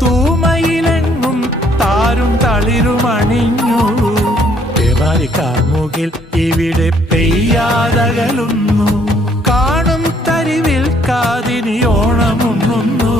തൂമയിലെങ്ങും താരും തളിരുമണിഞ്ഞു. കാർമുകിൽ ഇവിടെ പെയ്യാതകലുന്നു. കാണും തരിവിൽ കാതിനി ഓണമുണ്ണുന്നു.